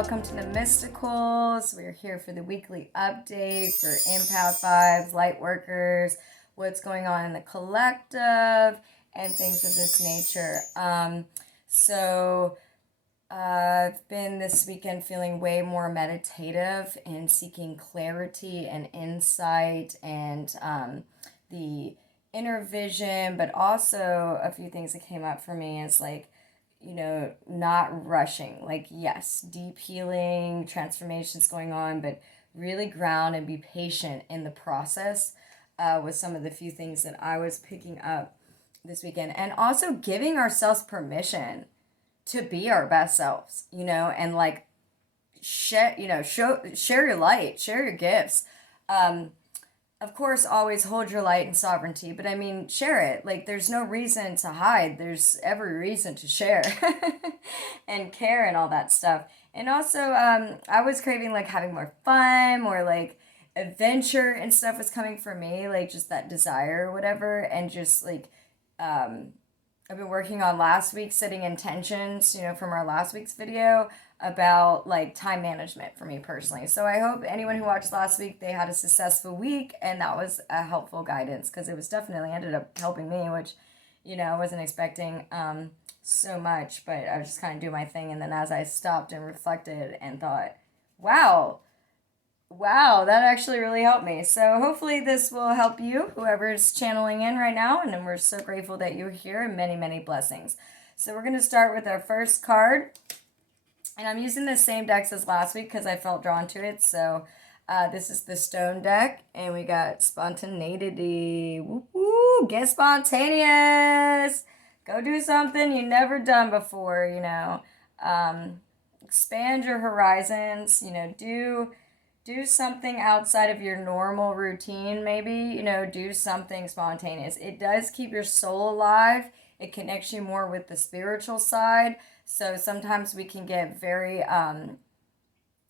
welcome to the MystiCOOLS. We're here for the weekly update for empath vibes, light workers, what's going on in the collective, and things of this nature. I've been this weekend feeling way more meditative and seeking clarity and insight and the inner vision, but also a few things that came up for me is not rushing. Yes, deep healing, transformations going on, but really ground and be patient in the process with some of the few things that I was picking up this weekend. And also giving ourselves permission to be our best selves, and share your light, share your gifts. Of course, always hold your light and sovereignty, but share it. There's no reason to hide. There's every reason to share and care and all that stuff. And also, I was craving, having more fun, more, adventure and stuff was coming for me, just that desire or whatever. And just, I've been working on last week, setting intentions, from our last week's video about time management for me personally. So I hope anyone who watched last week, they had a successful week, and that was a helpful guidance, because it was definitely ended up helping me, which, I wasn't expecting so much, but I was just kind of doing my thing. And then as I stopped and reflected and thought, wow, that actually really helped me. So hopefully this will help you, whoever's channeling in right now. And we're so grateful that you're here, and many, many blessings. So we're going to start with our first card. And I'm using the same decks as last week because I felt drawn to it. So this is the stone deck. And we got spontaneity. Woo-hoo! Get spontaneous. Go do something you never done before, expand your horizons, do something outside of your normal routine, maybe, do something spontaneous. It does keep your soul alive. It connects you more with the spiritual side. So sometimes we can get very, and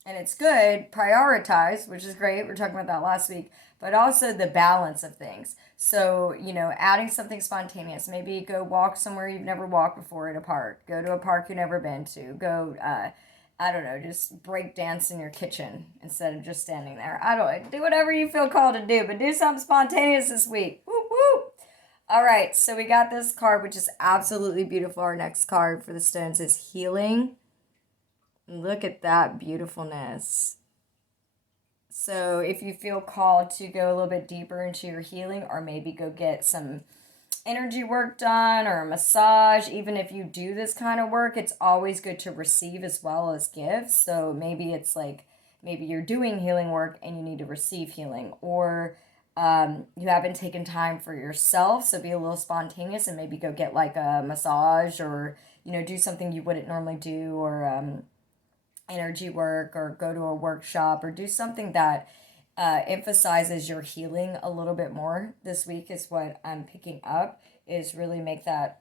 it's good, prioritize, which is great. We were talking about that last week, but also the balance of things. So, adding something spontaneous, maybe go walk somewhere you've never walked before at a park, go to a park you've never been to, go, just break dance in your kitchen instead of just standing there. Do whatever you feel called to do, but do something spontaneous this week. Woo woo! All right, so we got this card, which is absolutely beautiful. Our next card for the stones is healing. Look at that beautifulness. So if you feel called to go a little bit deeper into your healing, or maybe go get some energy work done or a massage, even if you do this kind of work, it's always good to receive as well as give. So maybe it's maybe you're doing healing work and you need to receive healing, or you haven't taken time for yourself, so be a little spontaneous and maybe go get a massage, or do something you wouldn't normally do, or energy work, or go to a workshop, or do something that emphasizes your healing a little bit more this week is what I'm picking up. Is really make that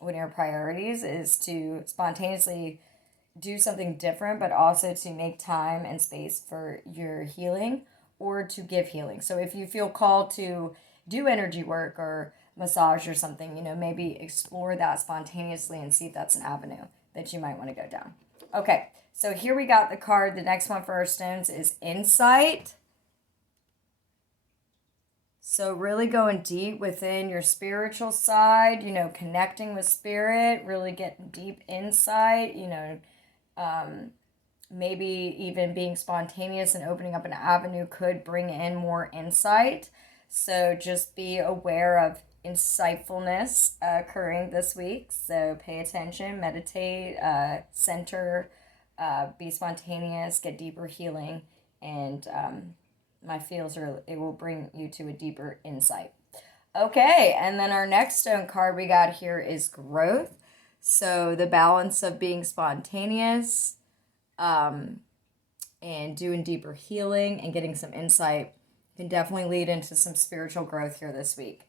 one of your priorities is to spontaneously do something different, but also to make time and space for your healing, or to give healing. So if you feel called to do energy work or massage or something, maybe explore that spontaneously and see if that's an avenue that you might want to go down. Okay, so here we got the card. The next one for our stones is insight. So really going deep within your spiritual side, connecting with spirit, really getting deep insight, maybe even being spontaneous and opening up an avenue could bring in more insight. So just be aware of insightfulness occurring this week. So pay attention, meditate, center, be spontaneous, get deeper healing, and my feels are it will bring you to a deeper insight. Okay, and then our next stone card we got here is growth. So the balance of being spontaneous, and doing deeper healing and getting some insight can definitely lead into some spiritual growth here this week.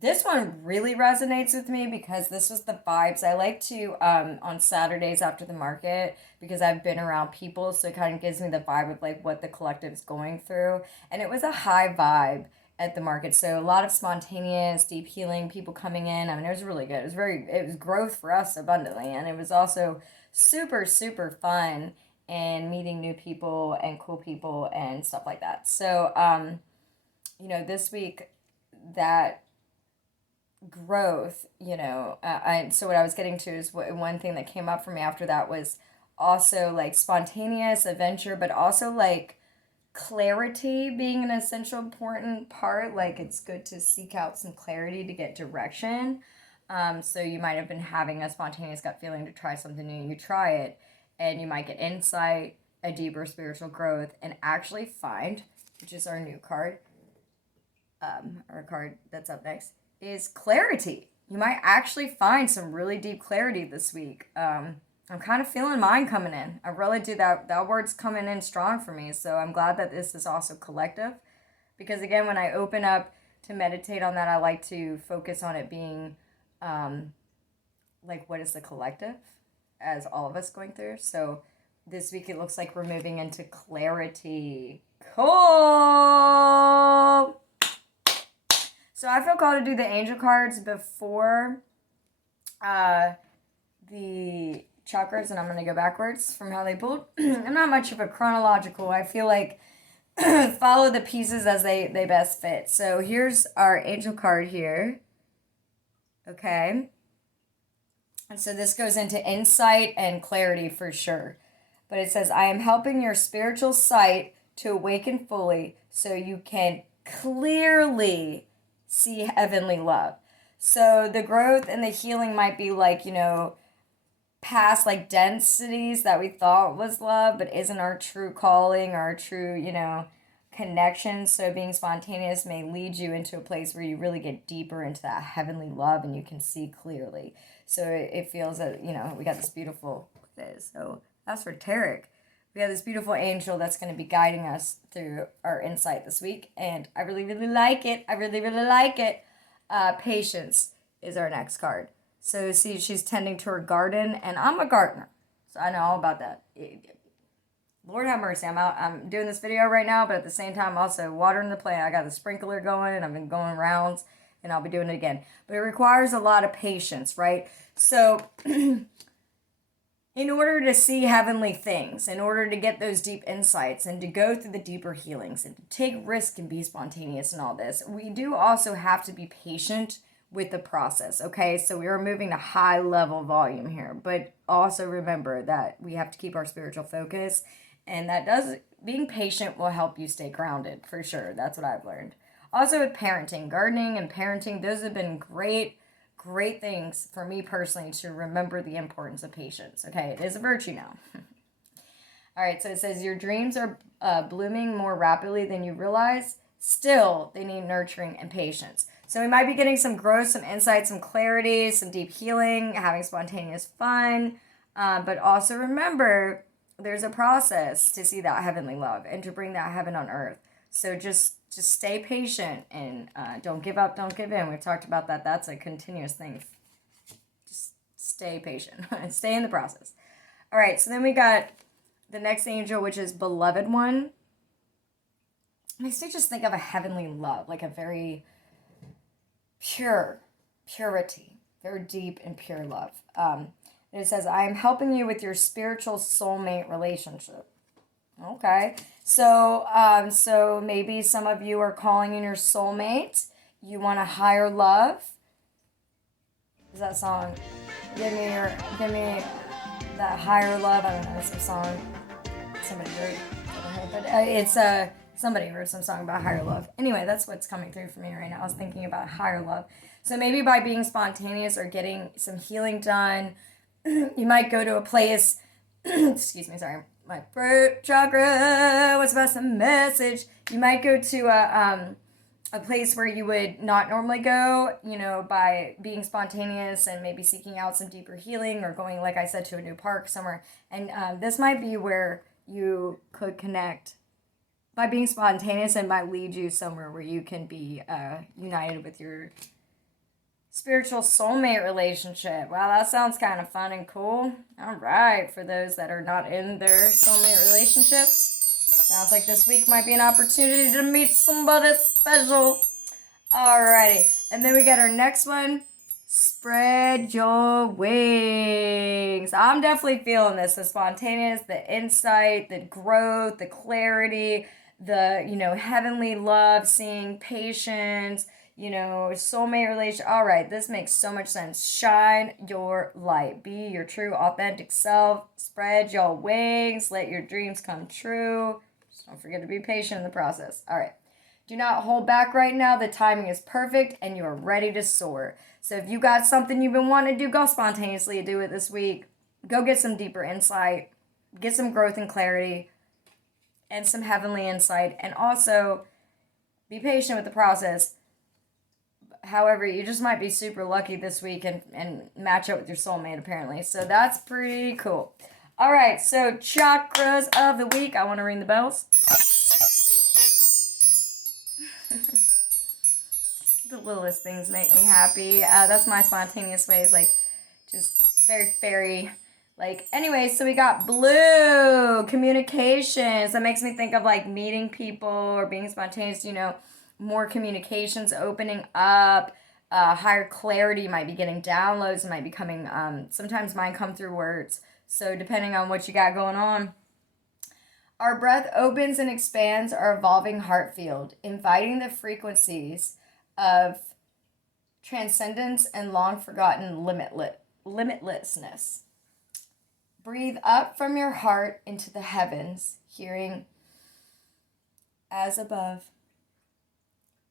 This one really resonates with me because this was the vibes I like to on Saturdays after the market, because I've been around people, so it kind of gives me the vibe of what the collective is going through, and it was a high vibe at the market. So a lot of spontaneous, deep healing, people coming in. It was really good. It was growth for us abundantly, and it was also super, super fun and meeting new people and cool people and stuff like that. So, you know, this week, that growth, you know, so what I was getting to is one thing that came up for me after that was also like spontaneous adventure, but also like clarity being an essential important part. Like it's good to seek out some clarity to get direction. So you might have been having a spontaneous gut feeling to try something new. You try it, and you might get insight, a deeper spiritual growth, and actually find, which is our new card, our card that's up next, is clarity. You might actually find some really deep clarity this week. I'm kind of feeling mine coming in. I really do. That word's coming in strong for me. So I'm glad that this is also collective. Because again, when I open up to meditate on that, I like to focus on it being like, what is the collective as all of us going through? So this week it looks like we're moving into clarity. Cool! So I feel called to do the angel cards before the chakras, and I'm going to go backwards from how they pulled. I'm not much of a chronological. I feel like follow the pieces as they best fit. So here's our angel card here. Okay. And so this goes into insight and clarity for sure. But it says, I am helping your spiritual sight to awaken fully so you can clearly see heavenly love. So the growth and the healing might be like, you know, past like densities that we thought was love, but isn't our true calling, our true, you know, connection. So being spontaneous may lead you into a place where you really get deeper into that heavenly love and you can see clearly. So it feels that, you know, we got this beautiful, so that's for Tarek. We have this beautiful angel that's going to be guiding us through our insight this week. And I really, really like it. I really, really like it. Patience is our next card. So see, she's tending to her garden, and I'm a gardener. So I know all about that. Lord have mercy. I'm doing this video right now, but at the same time, also watering the plant. I got the sprinkler going, and I've been going rounds, and I'll be doing it again. But it requires a lot of patience, right? So in order to see heavenly things, in order to get those deep insights and to go through the deeper healings and to take risk and be spontaneous and all this, we do also have to be patient with the process, okay? So we are moving to high level volume here, but also remember that we have to keep our spiritual focus, and being patient will help you stay grounded, for sure. That's what I've learned. Also with parenting, gardening and parenting, those have been great things for me personally to remember the importance of patience. Okay, it is a virtue now. All right, so it says your dreams are blooming more rapidly than you realize. Still, they need nurturing and patience. So we might be getting some growth, some insight, some clarity, some deep healing, having spontaneous fun. But also remember, there's a process to see that heavenly love and to bring that heaven on earth. So just stay patient and don't give up, don't give in. We've talked about that. That's a continuous thing. Just stay patient. Stay in the process. All right, so then we got the next angel, which is Beloved One. Makes me just think of a heavenly love, like a very purity, very deep and pure love. It says, I am helping you with your spiritual soulmate relationship. Okay, so maybe some of you are calling in your soulmate. You want a higher love. Is that song? Give me that higher love. I don't know, it's a song somebody wrote. But it's somebody wrote some song about higher love. Anyway, that's what's coming through for me right now. I was thinking about higher love. So maybe by being spontaneous or getting some healing done, you might go to a place. Excuse me, sorry. My throat chakra was about some message. You might go to a place where you would not normally go, you know, by being spontaneous and maybe seeking out some deeper healing or going, like I said, to a new park somewhere. And this might be where you could connect by being spontaneous, and might lead you somewhere where you can be united with your spiritual soulmate relationship. Wow, that sounds kind of fun and cool. All right, for those that are not in their soulmate relationships, sounds like this week might be an opportunity to meet somebody special. Alrighty, and then we got our next one. Spread your wings. I'm definitely feeling this. The spontaneous, the insight, the growth, the clarity, the, heavenly love, seeing patience, soulmate relation. All right, this makes so much sense. Shine your light. Be your true, authentic self. Spread your wings. Let your dreams come true. Just don't forget to be patient in the process. All right. Do not hold back right now. The timing is perfect and you are ready to soar. So if you got something you've been wanting to do, go spontaneously do it this week. Go get some deeper insight. Get some growth and clarity and some heavenly insight. And also be patient with the process. However, you just might be super lucky this week and match up with your soulmate apparently. So that's pretty cool. All right, so chakras of the week. I want to ring the bells. The littlest things make me happy. That's my spontaneous ways, like just very fairy. Anyway, so we got blue, communications. That makes me think of like meeting people or being spontaneous, more communications opening up, higher clarity. You might be getting downloads. It might be coming, sometimes mine come through words. So depending on what you got going on. Our breath opens and expands our evolving heart field, inviting the frequencies of transcendence and long-forgotten limitlessness. Breathe up from your heart into the heavens, hearing as above.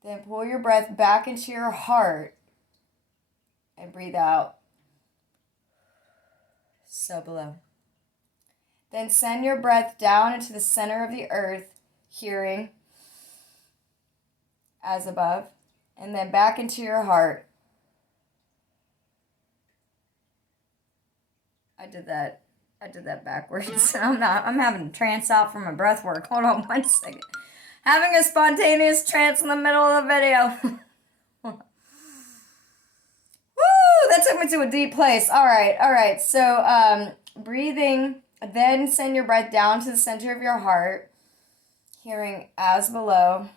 Then pull your breath back into your heart and breathe out so below. Then send your breath down into the center of the earth, hearing as above, and then back into your heart. I did that backwards. I'm having a trance out from my breath work. Hold on 1 second. Having a spontaneous trance in the middle of the video. Woo! That took me to a deep place. All right. So, breathing. Then send your breath down to the center of your heart, hearing as below.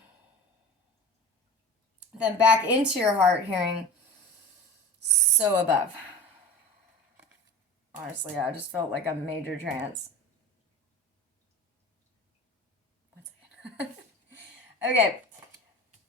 Then back into your heart, hearing so above. Honestly, I just felt like a major trance. 1 second. Okay.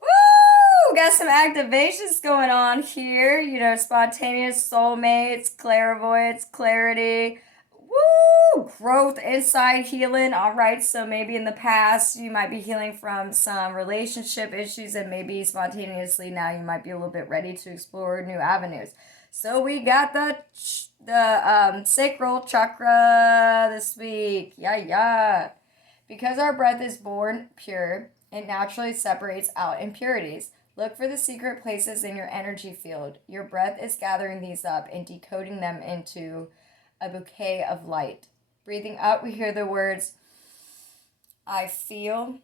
Woo! Got some activations going on here. Spontaneous, soulmates, clairvoyance, clarity. Woo! Growth, insight, healing. All right, so maybe in the past you might be healing from some relationship issues, and maybe spontaneously now you might be a little bit ready to explore new avenues. So we got the sacral chakra this week. Yeah. Because our breath is born pure, it naturally separates out impurities. Look for the secret places in your energy field. Your breath is gathering these up and decoding them into a bouquet of light. Breathing up, we hear the words, I feel.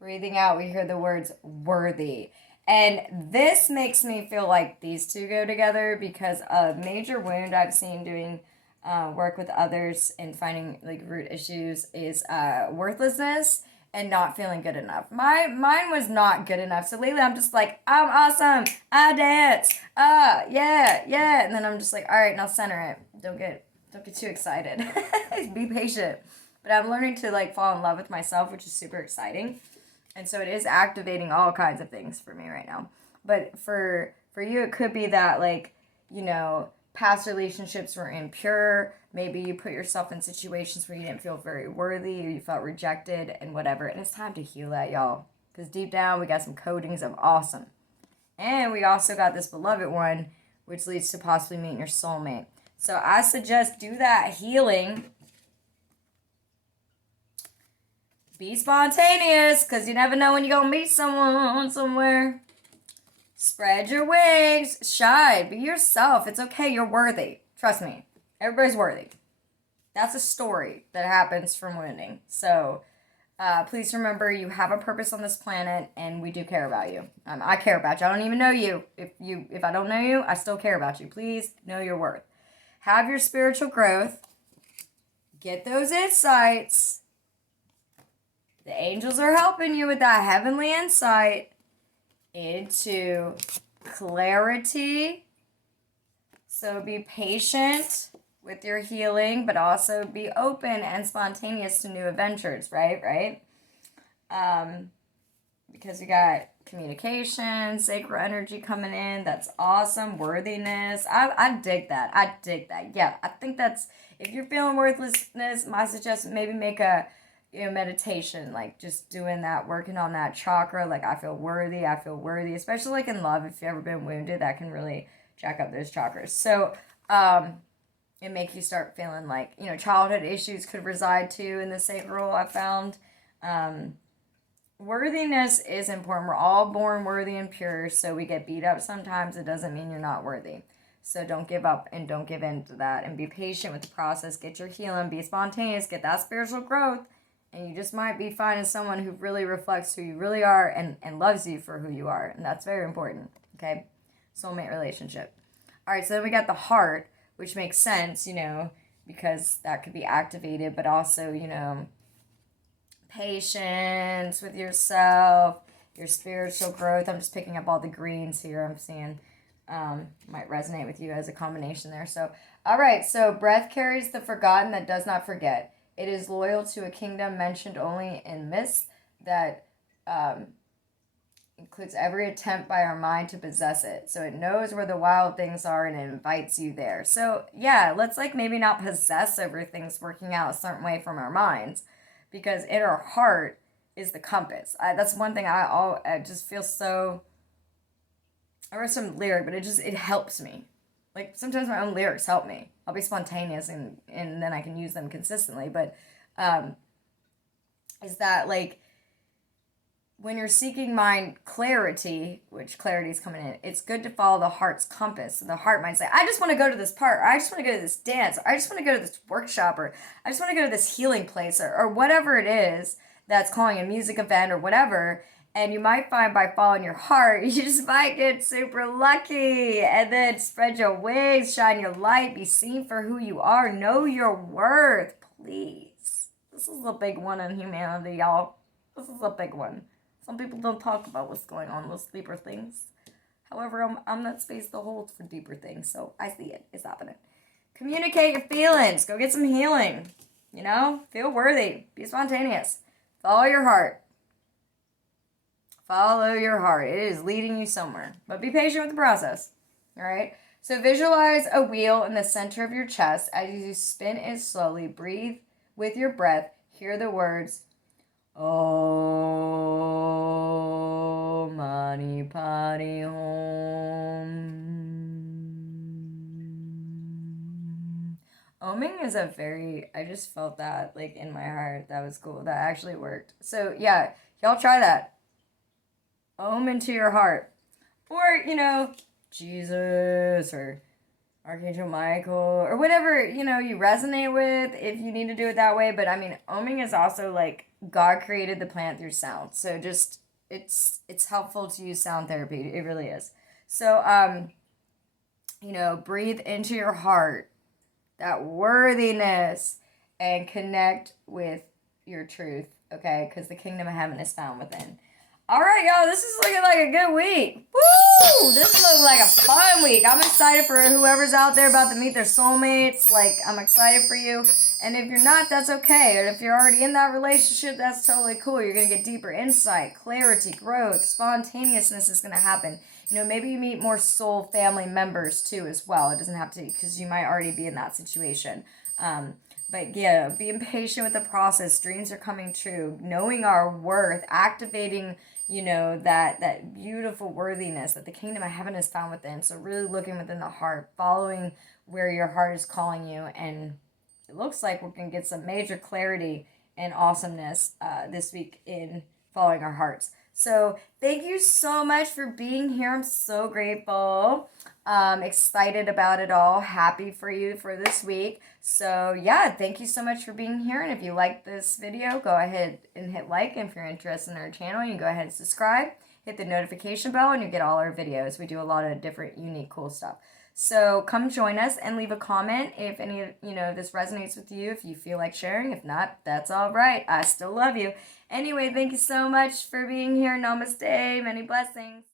Breathing out, we hear the words, worthy. And this makes me feel like these two go together because a major wound I've seen doing work with others and finding root issues is worthlessness and not feeling good enough. Mine was not good enough. So lately I'm just like, I'm awesome. I dance. Yeah. And then I'm just like, all right, now center it. Don't get too excited. Be patient. But I'm learning to fall in love with myself, which is super exciting. And so it is activating all kinds of things for me right now. But for you, it could be that past relationships were impure. Maybe you put yourself in situations where you didn't feel very worthy or you felt rejected and whatever. And it's time to heal that, y'all. Because deep down, we got some coatings of awesome. And we also got this beloved one, which leads to possibly meeting your soulmate. So I suggest do that healing. Be spontaneous, because you never know when you're going to meet someone somewhere. Spread your wings. Shine. Be yourself. It's okay. You're worthy. Trust me. Everybody's worthy. That's a story that happens from wounding. So please remember you have a purpose on this planet, and we do care about you. I care about you. I don't even know you. If I don't know you, I still care about you. Please know your worth. Have your spiritual growth. Get those insights. The angels are helping you with that heavenly insight into clarity. So be patient with your healing, but also be open and spontaneous to new adventures, right? Because you got communication, sacral energy coming in. That's awesome. Worthiness. I dig that. Yeah, I think that's, if you're feeling worthlessness, my suggestion, maybe make a meditation, like just doing that, working on that chakra, like I feel worthy, especially like in love. If you've ever been wounded, that can really jack up those chakras. So it make you start feeling like, childhood issues could reside too in the sacral, I found. Worthiness is important. We're all born worthy and pure, so we get beat up sometimes. It doesn't mean you're not worthy. So don't give up and don't give in to that, and be patient with the process. Get your healing, be spontaneous, get that spiritual growth, and you just might be finding someone who really reflects who you really are and loves you for who you are, and that's very important, okay? Soulmate relationship. All right, so then we got the heart, which makes sense, because that could be activated, but also, patience with yourself, your spiritual growth. I'm just picking up all the greens here. I'm seeing might resonate with you as a combination there. So, all right. So breath carries the forgotten that does not forget. It is loyal to a kingdom mentioned only in myths that includes every attempt by our mind to possess it. So it knows where the wild things are and it invites you there. So yeah, let's maybe not possess over things working out a certain way from our minds, because in our heart is the compass. That's one thing I just feel so, I read some lyric, but it helps me. Like sometimes my own lyrics help me. I'll be spontaneous and then I can use them consistently. But is that when you're seeking mind clarity, which clarity is coming in, it's good to follow the heart's compass. So the heart might say, I just want to go to this part, or I just want to go to this dance, or I just want to go to this workshop, or I just want to go to this healing place, or whatever it is that's calling a music event or whatever. And you might find by following your heart, you just might get super lucky. And then spread your wings, shine your light, be seen for who you are, know your worth, please. This is a big one in humanity, y'all. This is a big one. Some people don't talk about what's going on with deeper things. However, I'm that space to hold for deeper things, so I see it. It's happening. Communicate your feelings. Go get some healing. Feel worthy. Be spontaneous. Follow your heart. Follow your heart. It is leading you somewhere. But be patient with the process. All right? So visualize a wheel in the center of your chest. As you spin it slowly, breathe with your breath. Hear the words, Om Mani Padme Hum. Oming is I just felt that in my heart. That was cool. That actually worked. So yeah, y'all try that. Om into your heart. Or, Jesus or Archangel Michael or whatever, you resonate with, if you need to do it that way. But oming is also God created the plant through sound. So just, it's helpful to use sound therapy. It really is. So, breathe into your heart, that worthiness, and connect with your truth, okay? Because the kingdom of heaven is found within. All right, y'all, this is looking like a good week. Woo! This looks like a fun week. I'm excited for whoever's out there about to meet their soulmates. I'm excited for you. And if you're not, that's okay. And if you're already in that relationship, that's totally cool. You're going to get deeper insight, clarity, growth, spontaneousness is going to happen. Maybe you meet more soul family members too as well. It doesn't have to, because you might already be in that situation. But yeah, being patient with the process. Dreams are coming true. Knowing our worth, activating, that beautiful worthiness that the kingdom of heaven is found within. So really looking within the heart, following where your heart is calling you. And it looks like we're going to get some major clarity and awesomeness this week in following our hearts. So thank you so much for being here. I'm so grateful. Excited about it all. Happy for you for this week. So yeah, thank you so much for being here. And if you like this video, go ahead and hit like. And if you're interested in our channel, you can go ahead and subscribe. Hit the notification bell and you get all our videos. We do a lot of different unique cool stuff. So come join us and leave a comment if any of this resonates with you, if you feel like sharing. If not, that's all right. I still love you. Anyway, thank you so much for being here. Namaste. Many blessings.